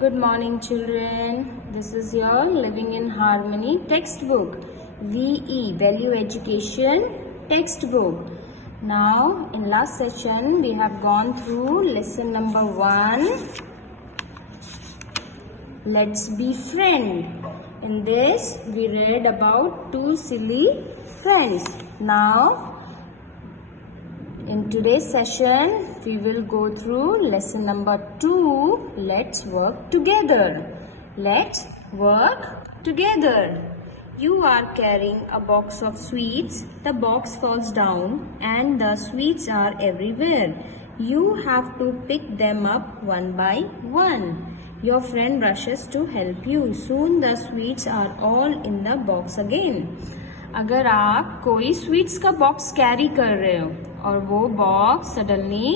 Good morning, children. This is your Living in Harmony textbook. VE, Value Education textbook. Now, in last session, we have gone through lesson number 1. Let's be friend. In this, we read about two silly friends. Now, in today's session, we will go through lesson number 2. Let's work together. Let's work together. You are carrying a box of sweets. The box falls down and the sweets are everywhere. You have to pick them up one by one. Your friend rushes to help you. Soon the sweets are all in the box again. अगर आप कोई sweets का box carry कर रहे हो और वो box suddenly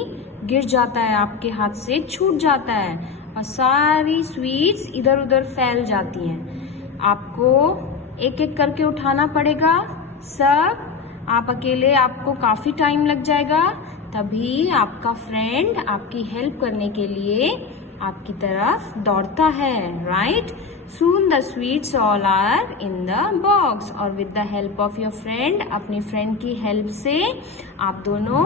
गिर जाता है, आपके हाथ से छूट जाता है और सारी स्वीट्स इधर उधर फैल जाती हैं, आपको एक एक करके उठाना पड़ेगा सब। आप अकेले आपको काफी टाइम लग जाएगा। तभी आपका फ्रेंड आपकी हेल्प करने के लिए आपकी तरफ दौड़ता है, right? Soon the sweets all are in the box. और with the help of your friend, अपनी फ्रेंड की हेल्प से आप दोनों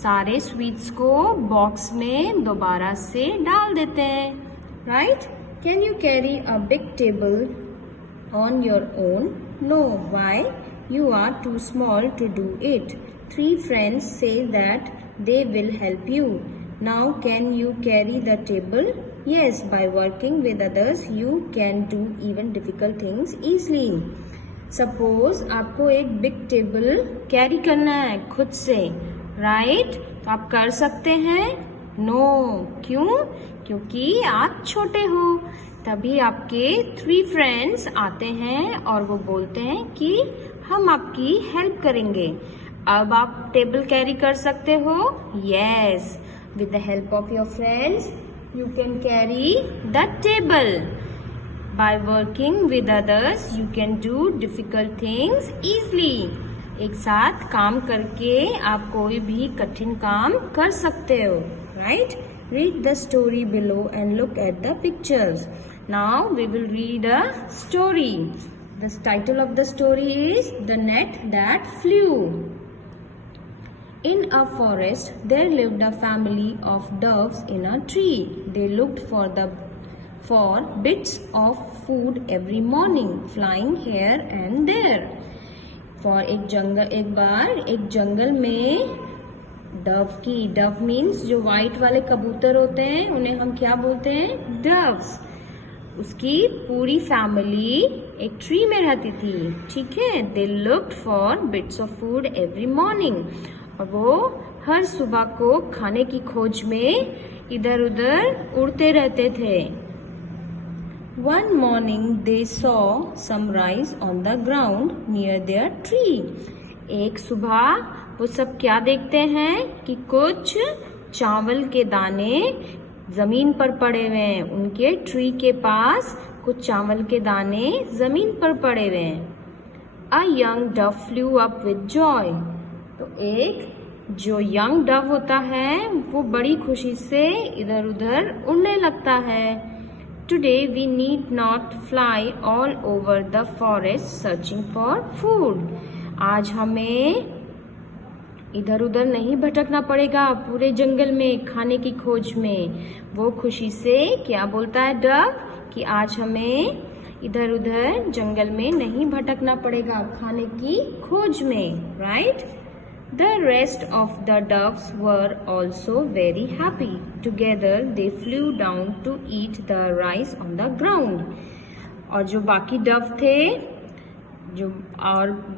सारे स्वीट्स को बॉक्स में दोबारा से डाल देते हैं, right? Can you carry a big table on your own? No. Why? You are too small to do it. 3 friends say that they will help you. Now can you carry the table? Yes, by working with others, you can do even difficult things easily. Suppose आपको एक big table carry करना है खुद से, right? तो आप कर सकते हैं? No. क्यों? क्योंकि आप छोटे हो। तभी आपके 3 friends आते हैं और वो बोलते हैं कि हम आपकी हेल्प करेंगे। अब आप टेबल कैरी कर सकते हो? Yes. With the help of your friends, you can carry the table. By working with others, you can do difficult things easily. एक साथ काम करके आप कोई भी कठिन काम कर सकते हो, right? Read the story below and look at the pictures. Now we will read a story. The title of the story is The Net That Flew. In a forest, there lived a family of doves in a tree. They looked for bits of food every morning, flying here and there. एक बार एक जंगल में Dove means जो white वाले कबूतर होते हैं, उन्हें हम क्या बोलते हैं? डव्स। उसकी पूरी फैमिली एक ट्री में रहती थी, ठीक है? They looked for bits of food every morning. और वो हर सुबह को खाने की खोज में इधर उधर उड़ते रहते थे। One morning they saw some rice on the ground near their tree. एक सुबह वो सब क्या देखते हैं कि कुछ चावल के दाने जमीन पर पड़े हुए हैं। उनके ट्री के पास कुछ चावल के दाने जमीन पर पड़े हुए हैं। A young dove flew up with joy. तो एक जो यंग डव होता है वो बड़ी खुशी से इधर उधर उड़ने लगता है। Today we need not fly all over the forest searching for food. आज हमें इधर उधर नहीं भटकना पड़ेगा पूरे जंगल में खाने की खोज में। वो खुशी से क्या बोलता है डव कि आज हमें इधर उधर जंगल में नहीं भटकना पड़ेगा खाने की खोज में, right? The rest of the doves were also very happy. Together they flew down to eat the rice on the ground. और जो बाकी डव थे,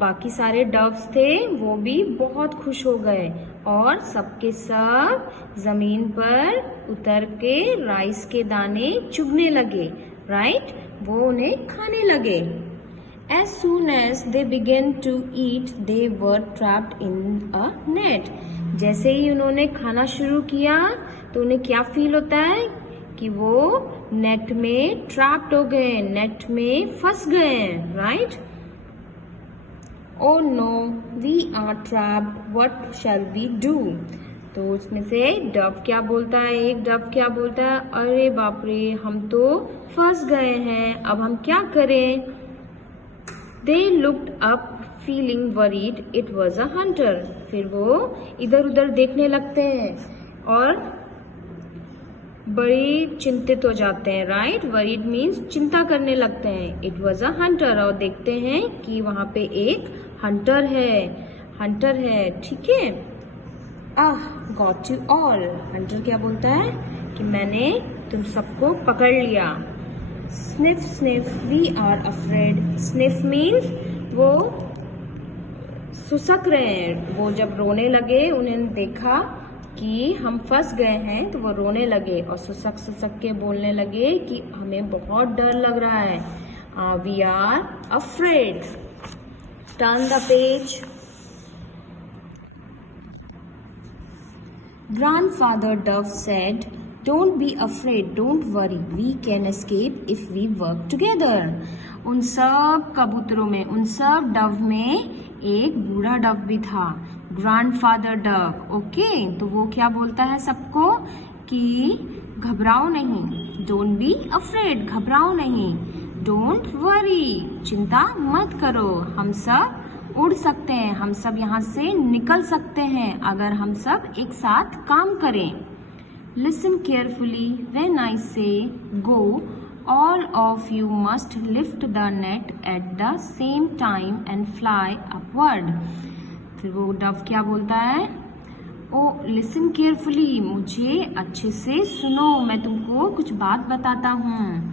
बाकी सारे डव्स थे, वो भी बहुत खुश हो गए और सबके सब जमीन पर उतर के राइस के दाने चुगने लगे, राइट? वो उन्हें खाने लगे। As soon as they began to eat, they were trapped in a net. जैसे ही उन्होंने खाना शुरू किया तो उन्हें क्या फील होता है कि वो नेट में ट्रैप्ड हो गए, नेट में फंस गए हैं, right? Oh no, we are trapped. What shall we do? तो उसमें से डव क्या बोलता है, एक डव क्या बोलता है, अरे बाप रे हम तो फंस गए हैं, अब हम क्या करें। They looked up feeling worried it was a hunter. फिर वो इधर उधर देखने लगते हैं और बड़ी चिंतित हो जाते हैं, राइट। वरीड मीन्स चिंता करने लगते हैं। इट वॉज अ हंटर, और देखते हैं कि वहां पे एक हंटर है, ठीक है। गॉट यू ऑल, हंटर क्या बोलता है कि मैंने तुम सबको पकड़ लिया। Sniff sniff we are afraid, sniff means वो सुसक रहे हैं, वो जब रोने लगे उन्हें देखा कि हम फंस गए हैं तो वो रोने लगे और सुसक सुसक के बोलने लगे कि हमें बहुत डर लग रहा है। We are afraid. Turn the page. Grandfather Dove said, "Don't be afraid, don't worry, we can escape if we work together." उन सब कबूतरों में, उन सब डव में एक बूढ़ा डव भी था, ग्रैंडफादर डव। ओके, तो वो क्या बोलता है सबको कि घबराओ नहीं, डोंट बी अफ्रेड, घबराओ नहीं, डोंट वरी, चिंता मत करो, हम सब उड़ सकते हैं, हम सब यहाँ से निकल सकते हैं अगर हम सब एक साथ काम करें। Listen carefully when I say go, all of you must lift the net at the same time and fly upward. फिर वो डव क्या बोलता है, ओ लिसन केयरफुली, मुझे अच्छे से सुनो, मैं तुमको कुछ बात बताता हूँ।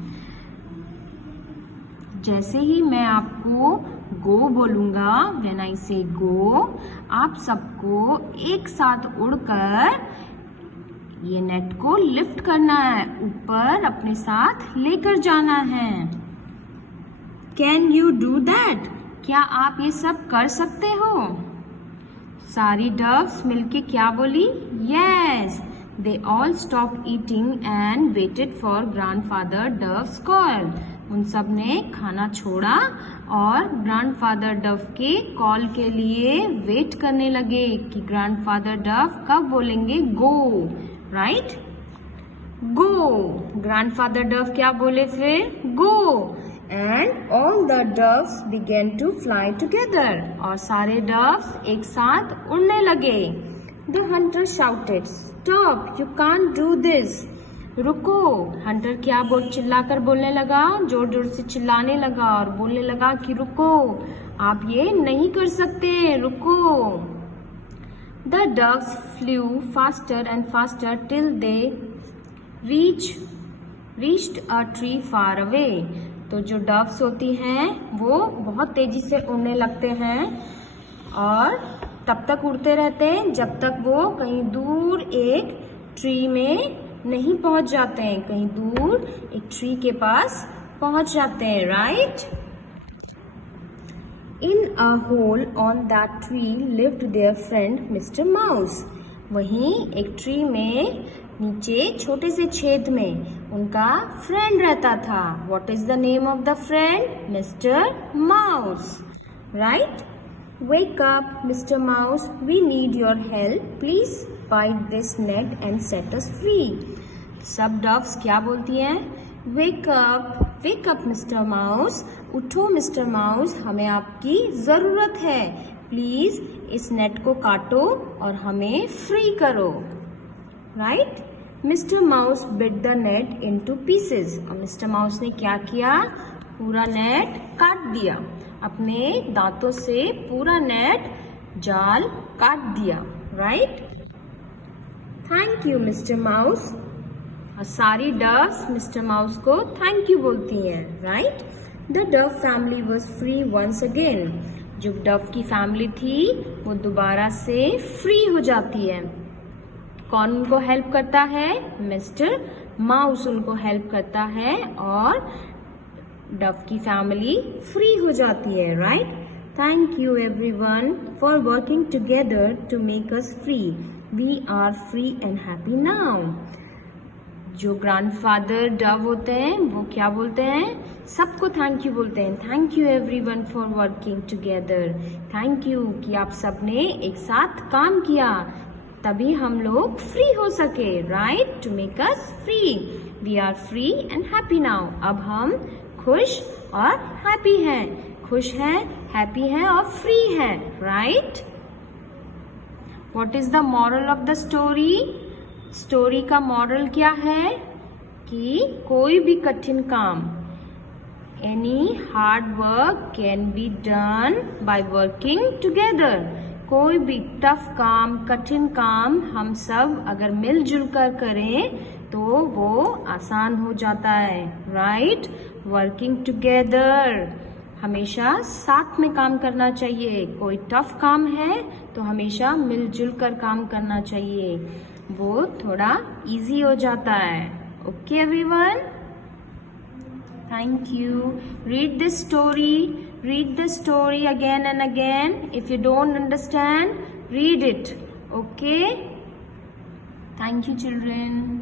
जैसे ही मैं आपको गो बोलूंगा, व्हेन आई से गो, आप सबको एक साथ उड़कर ये नेट को लिफ्ट करना है, ऊपर अपने साथ लेकर जाना है। Can you do that? क्या आप ये सब कर सकते हो? सारी डव्स मिलके क्या बोली? Yes. They all stop eating and waited for grandfather doves call. उन सब ने खाना छोड़ा और ग्रैंडफादर डव के कॉल के लिए वेट करने लगे कि ग्रैंडफादर डव कब बोलेंगे go, right. Go, grandfather dove क्या बोले फिर? Go. And all the doves begin to fly together, और सारे डव्स एक साथ उड़ने लगे। The hunter shouted, stop, you can't do this. रुको, हंटर क्या चिल्लाकर बोलने लगा, जोर जोर से चिल्लाने लगा और बोलने लगा कि रुको, आप ये नहीं कर सकते, रुको। The doves flu faster and faster till they reached a tree far away. तो जो डव्स होती हैं वो बहुत तेजी से उड़ने लगते हैं और तब तक उड़ते रहते हैं जब तक वो कहीं दूर एक ट्री में नहीं पहुंच जाते हैं, कहीं दूर एक ट्री के पास पहुंच जाते हैं, right. In a hole on that tree lived their friend mister mouse. वहीं एक ट्री में नीचे छोटे से छेद में उनका फ्रेंड रहता था। What is the name of the friend? Mister mouse, right. Wake up, Mr. Mouse, we need your help. Please bite this net and set us free. सब डव्स क्या बोलती हैं? Wake up, Mr. Mouse. उठो mister mouse, हमें आपकी जरूरत है। Please इस नेट को काटो और हमें फ्री करो, right. Mister mouse bit the net into pieces. और मिस्टर माउस ने क्या किया? पूरा नेट काट दिया, अपने दांतों से पूरा नेट जाल काट दिया, right. Thank you mister mouse. और सारी डव्स मिस्टर माउस को थैंक यू बोलती हैं, right. The dove family was free once again. जो डव की फैमिली थी वो दोबारा से फ्री हो जाती है। कौन उनको हेल्प करता है? मिस्टर माउस उनको हेल्प करता है और डव की फैमिली फ्री हो जाती है, right. Thank you everyone for working together to make us free. We are free and happy now. जो ग्रैंडफादर डव होते हैं वो क्या बोलते हैं? सबको थैंक यू बोलते हैं। Thank you everyone for working together. Thank you कि आप सबने एक साथ काम किया। तभी हम लोग फ्री हो सके, right, to make us free. We are free and happy now. अब हम खुश और हैप्पी हैं, खुश हैं, हैप्पी हैं और फ्री हैं, right. What is the moral of the story? Story का मॉरल क्या है कि कोई भी कठिन काम, any hard work can be done by working together. कोई भी टफ काम, कठिन काम हम सब अगर मिलजुल कर करें तो वो आसान हो जाता है, राइट। वर्किंग टुगेदर, हमेशा साथ में काम करना चाहिए। कोई टफ काम है तो हमेशा मिलजुल कर काम करना चाहिए, वो थोड़ा इजी हो जाता है। Okay everyone, thank you. Read this story, read the story again and again. If you don't understand, read it. Okay, thank you children.